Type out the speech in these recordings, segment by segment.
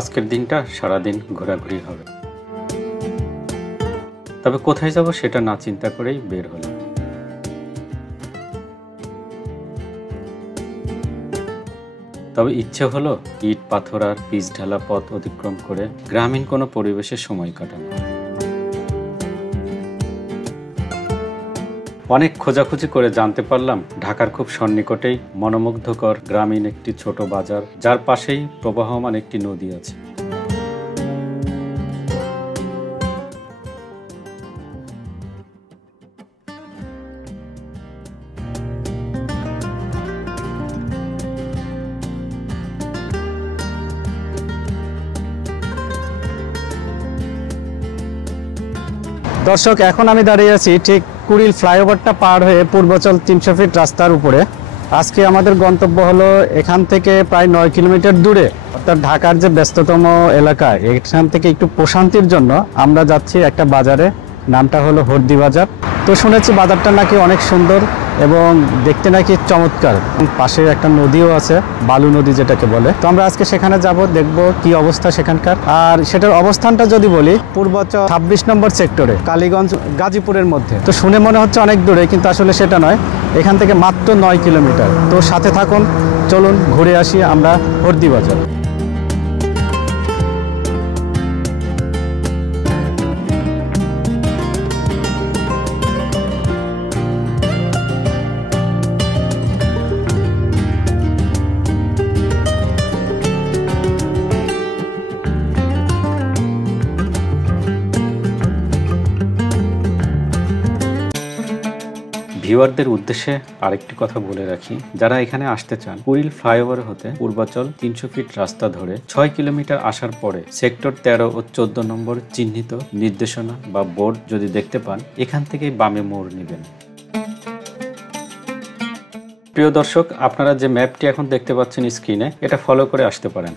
আজকের দিনটা সারাদিন ঘোরাঘুরি হবে। তবে কোথায় যাব সেটা না চিন্তা করেই বের হলাম। তবে ইচ্ছে হলো ইট পাথর আর পিচ ঢালা পথ অতিক্রম করে গ্রামীণ কোনো পরিবেশে সময় কাটানো। অনেক খোঁজাখুঁজি করে জানতে পারলাম ঢাকার খুব সন্নিকটেই মনোমুগ্ধকর গ্রামীণ একটি ছোট বাজার, যার পাশেই প্রবাহমান একটি নদী আছে। দর্শক, এখন আমি দাঁড়িয়ে আছি ঠিক কুড়িল ফ্লাইওভারটা পার হয়ে পূর্বাচল 300 ফিট রাস্তার উপরে। আজকে আমাদের গন্তব্য হলো এখান থেকে প্রায় 9 কিলোমিটার দূরে, অর্থাৎ ঢাকার যে ব্যস্ততম এলাকা, এখান থেকে একটু প্রশান্তির জন্য আমরা যাচ্ছি একটা বাজারে, নামটা হলো হর্দি বাজার। তো শুনেছি বাজারটা নাকি অনেক সুন্দর এবং দেখতে নাকি চমৎকার। পাশে একটা নদীও আছে, বালু নদী যেটাকে বলে। তো আমরা আজকে সেখানে যাব, দেখব কি অবস্থা সেখানকার। আর সেটার অবস্থানটা যদি বলি, পূর্বাচল 26 নম্বর সেক্টরে, কালীগঞ্জ গাজীপুরের মধ্যে। তো শুনে মনে হচ্ছে অনেক দূরে, কিন্তু আসলে সেটা নয়, এখান থেকে মাত্র 9 কিলোমিটার। তো সাথে থাকুন, চলুন ঘুরে আসি আমরা হর্দি বাজার। ভিউয়ারদের উদ্দেশ্যে আরেকটি কথা বলে রাখি, যারা এখানে আসতে চান, কুড়িল ফ্লাইওভার হতে পূর্বাচল 300 ফিট রাস্তা ধরে 6 কিলোমিটার আসার পরে সেক্টর 13 ও 14 নম্বর চিহ্নিত নির্দেশনা বা বোর্ড যদি দেখতে পান, এখান থেকেই বামে মোড় নেবেন। প্রিয় দর্শক, আপনারা যে ম্যাপটি এখন দেখতে পাচ্ছেন স্ক্রিনে, এটা ফলো করে আসতে পারেন।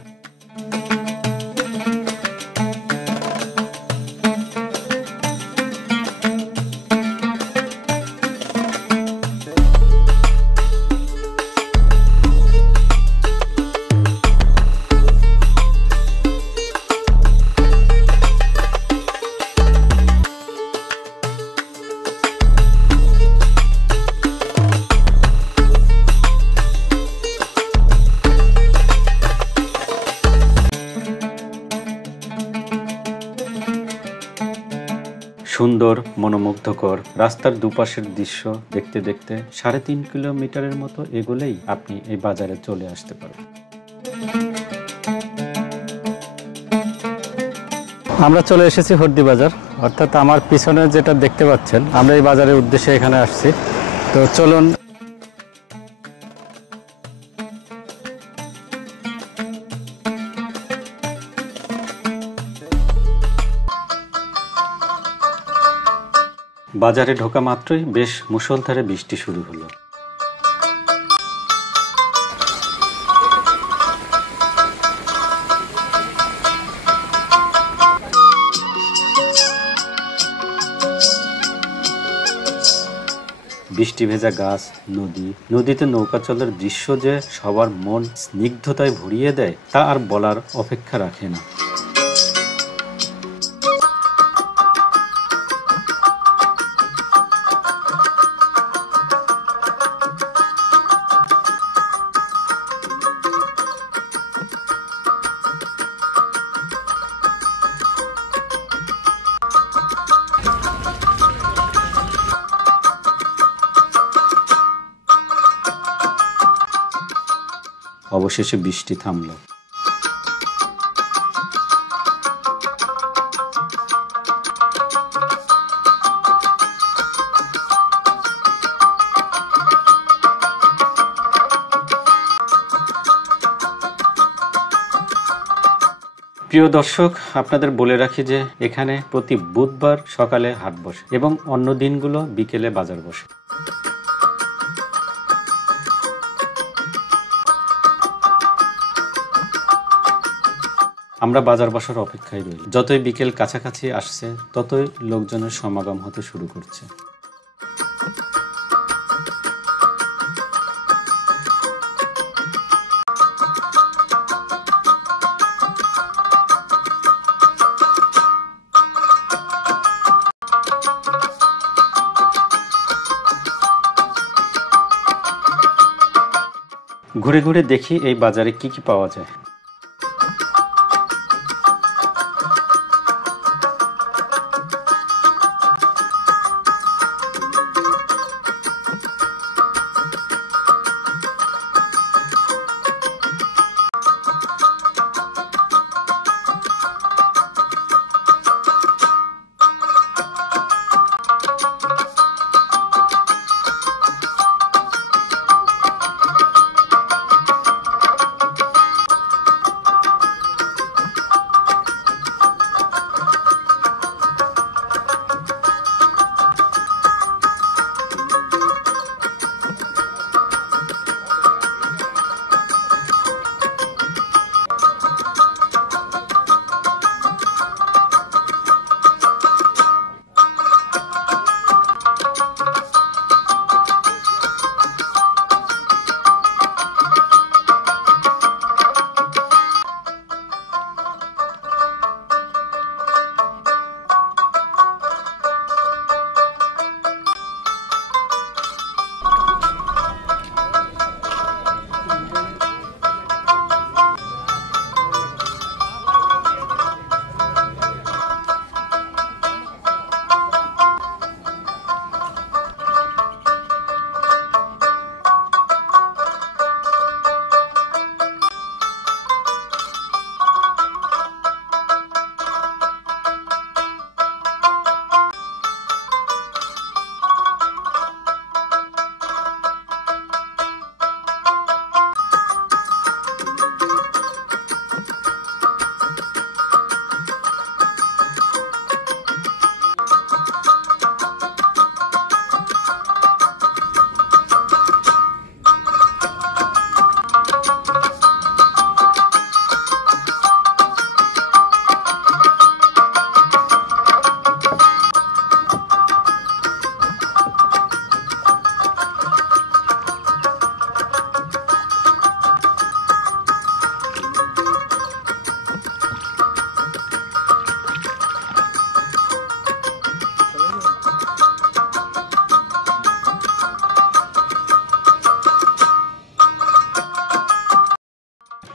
সুন্দর মনোমুগ্ধকর রাস্তার দুপাশের দৃশ্য দেখতে দেখতে 3.5 কিলোমিটারের মতো এগোলেই আপনি এই বাজারে চলে আসতে পারবেন। আমরা চলে এসেছি হর্দি বাজার, অর্থাৎ আমার পিছনে যেটা দেখতে পাচ্ছেন, আমরা এই বাজারের উদ্দেশ্যে এখানে আসছি। তো চলুন বাজারে ঢোকা মাত্রই বেশ মুষলধারে বৃষ্টি শুরু হলো। বৃষ্টি ভেজা গাছ, নদী, নদীতে নৌকা চলার দৃশ্য যে সবার মন স্নিগ্ধতায় ভরিয়ে দেয়, তা আর বলার অপেক্ষা রাখে না। অবশেষে বৃষ্টি থামল। প্রিয় দর্শক, আপনাদের বলে রাখি যে এখানে প্রতি বুধবার সকালে হাট বসে এবং অন্য দিনগুলো বিকেলে বাজার বসে। আমরা বাজার বসার অপেক্ষায় রই। যতই বিকেল কাছাকাছি আসছে, ততই লোকজনের সমাগম হতে শুরু করছে। ঘুরে ঘুরে দেখি এই বাজারে কি কি পাওয়া যায়।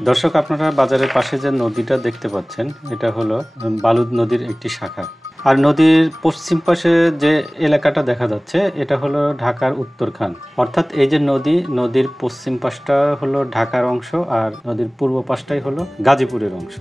দর্শক, আপনারা বাজারের পাশে যে নদীটা দেখতে পাচ্ছেন, এটা হলো বালুদ নদীর একটি শাখা। আর নদীর পশ্চিম পাশে যে এলাকাটা দেখা যাচ্ছে, এটা হলো ঢাকার উত্তরখান। অর্থাৎ এই যে নদীর পশ্চিম পাশটা হলো ঢাকার অংশ, আর নদীর পূর্ব পাশটাই হলো গাজীপুরের অংশ।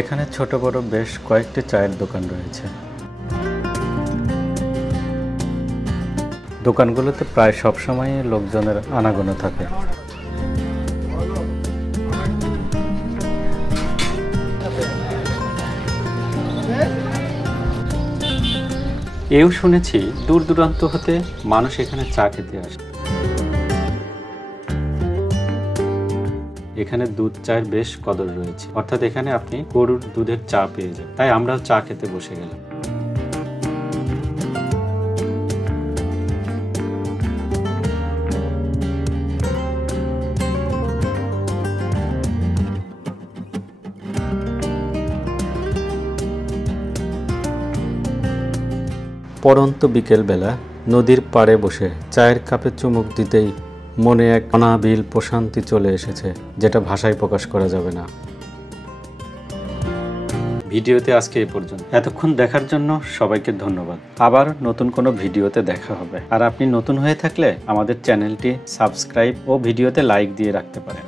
এখানে ছোট বড় বেশ কয়েকটি চায়ের দোকান রয়েছে। দোকানগুলোতে প্রায় সবসময় লোকজনের আনাগোনা থাকে। এও শুনেছি দূর দূরান্ত হতে মানুষ এখানে চা খেতে আসে। এখানে দুধ চায়ের বেশ কদর রয়েছে, অর্থাৎ এখানে আপনি গরুর দুধের চা পেয়ে যাবেন। তাই আমরাও চা খেতে বসে গেলাম। পরন্ত বিকেলবেলা নদীর পাড়ে বসে চায়ের কাপে চুমুক দিতেই মনে এক অনাবিল প্রশান্তি চলে এসেছে, যেটা ভাষায় প্রকাশ করা যাবে না। ভিডিওতে আজকে এই পর্যন্ত। এতক্ষণ দেখার জন্য সবাইকে ধন্যবাদ। আবার নতুন কোনো ভিডিওতে দেখা হবে। আর আপনি নতুন হয়ে থাকলে আমাদের চ্যানেলটি সাবস্ক্রাইব ও ভিডিওতে লাইক দিয়ে রাখতে পারেন।